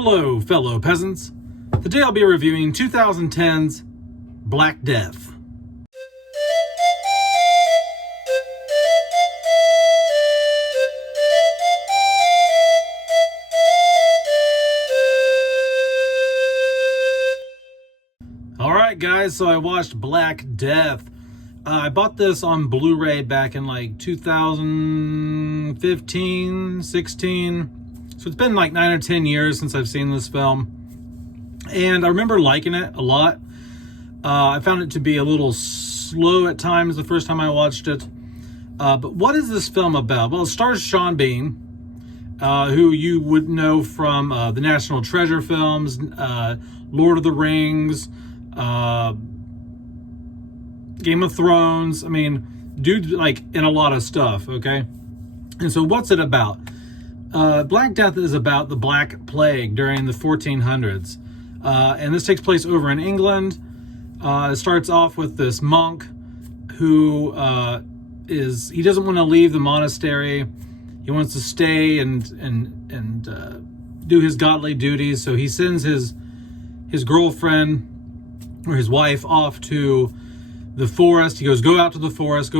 Hello, fellow peasants. Today I'll be reviewing 2010's Black Death. Alright guys, so I watched Black Death. I bought this on Blu-ray back in like 2015, 16. So it's been like 9 or 10 years since I've seen this film. And I remember liking it a lot. I found it to be a little slow at times the first time I watched it. But what is this film about? Well, it stars Sean Bean, who you would know from the National Treasure films, Lord of the Rings, Game of Thrones. I mean, dude, like in a lot of stuff, okay? And so what's it about? Black Death is about the Black Plague during the 1400s. And this takes place over in England. It starts off with this monk who he doesn't want to leave the monastery. He wants to stay and do his godly duties. So he sends his girlfriend or his wife off to the forest. He goes, go out to the forest,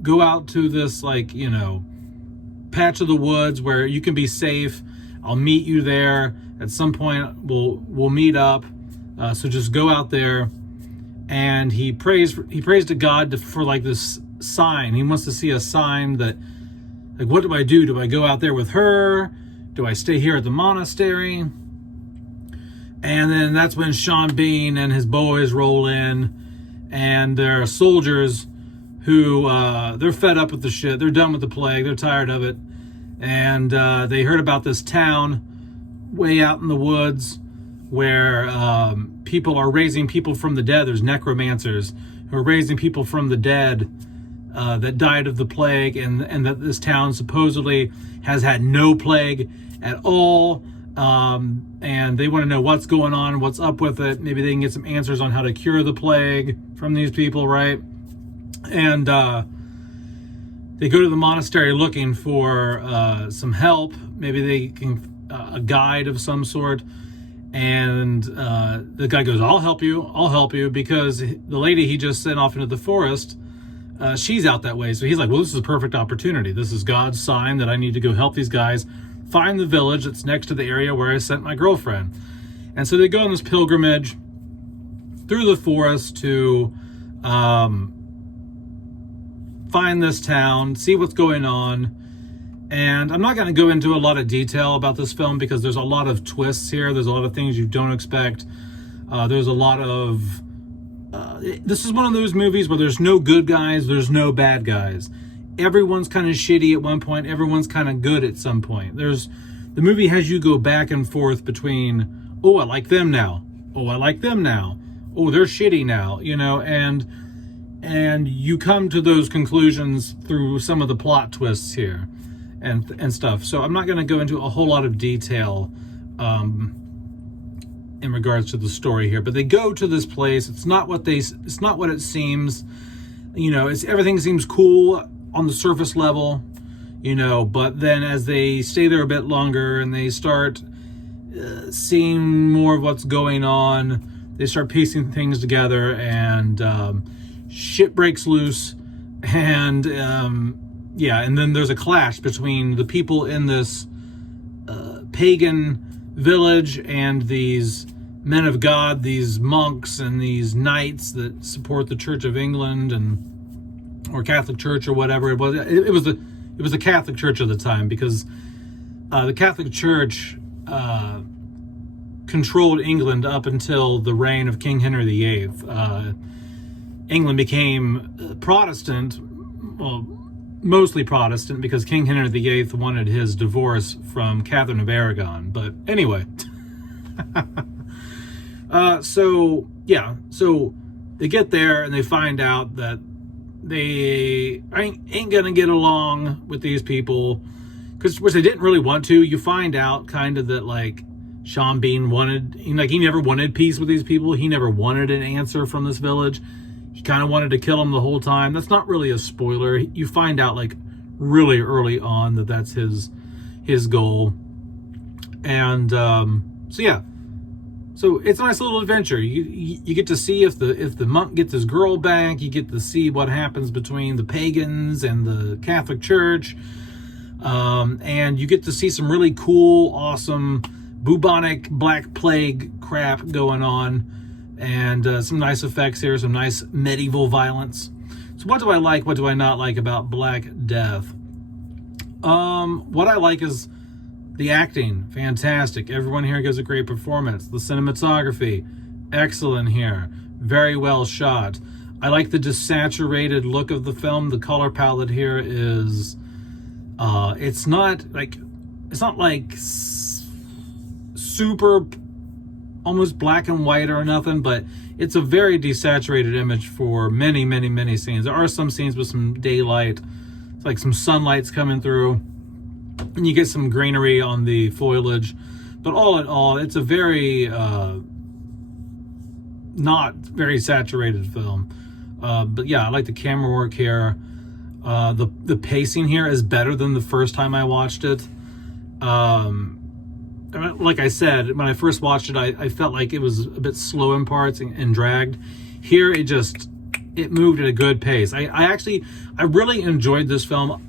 go out to this, like, you know, patch of the woods where you can be safe. I'll meet you there at some point. We'll meet up. So just go out there. And he prays to God for like this sign. He wants to see a sign that, like, what do I do? Do I go out there with her? Do I stay here at the monastery? And then that's when Sean Bean and his boys roll in, and there are soldiers who, they're fed up with the shit. They're done with the plague. They're tired of it. And they heard about this town way out in the woods where people are raising people from the dead. There's necromancers who are raising people from the dead that died of the plague, and that this town supposedly has had no plague at all. And they want to know what's going on, what's up with it. Maybe they can get some answers on how to cure the plague from these people, right? And they go to the monastery looking for some help. Maybe they can, a guide of some sort. And the guy goes, I'll help you, because the lady he just sent off into the forest, she's out that way. So he's like, well, this is a perfect opportunity. This is God's sign that I need to go help these guys find the village that's next to the area where I sent my girlfriend. And so they go on this pilgrimage through the forest to find this town, see what's going on. And I'm not going to go into a lot of detail about this film because there's a lot of twists here. There's a lot of things you don't expect. There's a lot of... this is one of those movies where there's no good guys, there's no bad guys. Everyone's kind of shitty at one point. Everyone's kind of good at some point. The movie has you go back and forth between, oh, I like them now. Oh, I like them now. Oh, they're shitty now, you know, and you come to those conclusions through some of the plot twists here and stuff. So I'm not going to go into a whole lot of detail in regards to the story here, but they go to this place. It's not what it seems. You know, everything seems cool on the surface level, you know, but then as they stay there a bit longer and they start seeing more of what's going on, they start piecing things together, and shit breaks loose. And yeah, and then there's a clash between the people in this pagan village and these men of God, these monks and these knights that support the Church of England or Catholic Church or whatever it was. It was the Catholic Church at the time, because the Catholic Church controlled England up until the reign of King Henry VIII. England became Protestant, well, mostly Protestant, because King Henry VIII wanted his divorce from Catherine of Aragon. But anyway, so they get there and they find out that they ain't gonna get along with these people, which they didn't really want to. You find out kind of that, like, Sean Bean he never wanted peace with these people. He never wanted an answer from this village. He kind of wanted to kill them the whole time. That's not really a spoiler. You find out, like, really early on that that's his goal. And so yeah, so it's a nice little adventure. You get to see if the monk gets his girl back. You get to see what happens between the pagans and the Catholic Church, and you get to see some really cool, awesome, bubonic Black Plague crap going on, and some nice effects here, some nice medieval violence. So what do I like? What do I not like about Black Death? What I like is the acting, fantastic. Everyone here gives a great performance. The cinematography, excellent here. Very well shot. I like the desaturated look of the film. The color palette here is, it's not like super almost black and white or nothing, but it's a very desaturated image for many, many, many scenes. There are some scenes with some daylight. It's like some sunlight's coming through, and you get some greenery on the foliage. But all in all, it's a very not very saturated film. But yeah, I like the camera work here. The pacing here is better than the first time I watched it. Like I said, when I first watched it, I felt like it was a bit slow in parts and dragged. Here, it moved at a good pace. I really enjoyed this film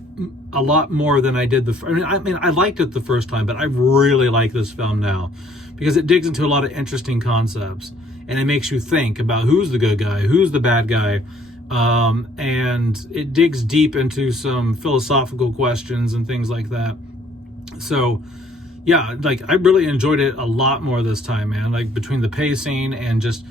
a lot more than I did I liked it the first time, but I really like this film now because it digs into a lot of interesting concepts, and it makes you think about who's the good guy, who's the bad guy, and it digs deep into some philosophical questions and things like that. So yeah, like I really enjoyed it a lot more this time, man. Like between the pacing and just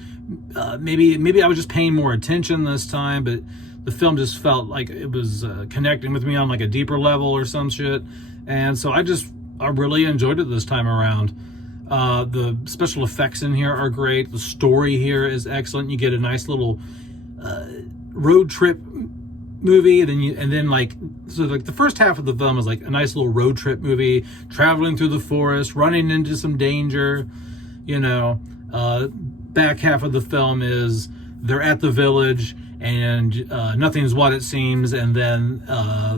maybe I was just paying more attention this time, but the film just felt like it was connecting with me on like a deeper level or some shit. And so I really enjoyed it this time around. The special effects in here are great. The story here is excellent. You get a nice little road trip movie, and then the first half of the film is like a nice little road trip movie, traveling through the forest, running into some danger, back half of the film is they're at the village and nothing's what it seems, and then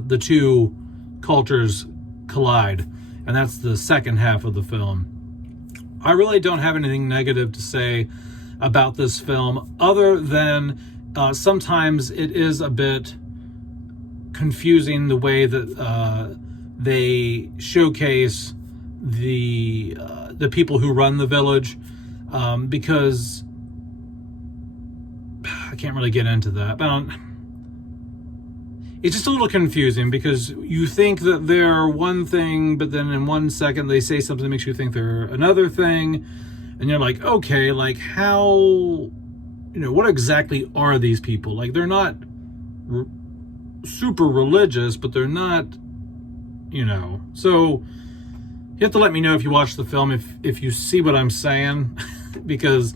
the two cultures collide, and that's the second half of the film. I really don't have anything negative to say about this film other than sometimes it is a bit confusing the way that they showcase the people who run the village, because I can't really get into that, but it's just a little confusing because you think that they're one thing, but then in 1 second they say something that makes you think they're another thing, and you're like, okay, like how, what exactly are these people? Like they're not super religious, but they're not, so you have to let me know if you watch the film if you see what I'm saying, because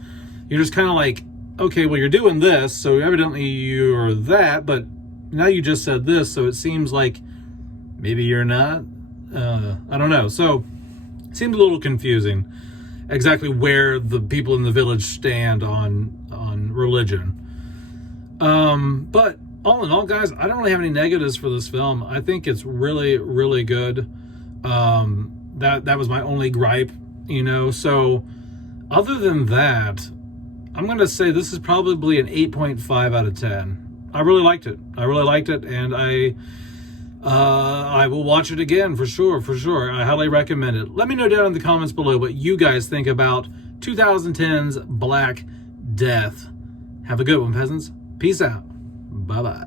you're just kind of like, okay, well, you're doing this, so evidently you're that, but now you just said this, so it seems like maybe you're not. I don't know. So it seemed a little confusing exactly where the people in the village stand on religion. But all in all, guys, I don't really have any negatives for this film. I think it's really, really good. That was my only gripe, So other than that, I'm going to say this is probably an 8.5 out of 10. I really liked it. And I will watch it again for sure. I highly recommend it. Let me know down in the comments below what you guys think about 2010's Black Death. Have a good one, peasants. Peace out. Bye-bye.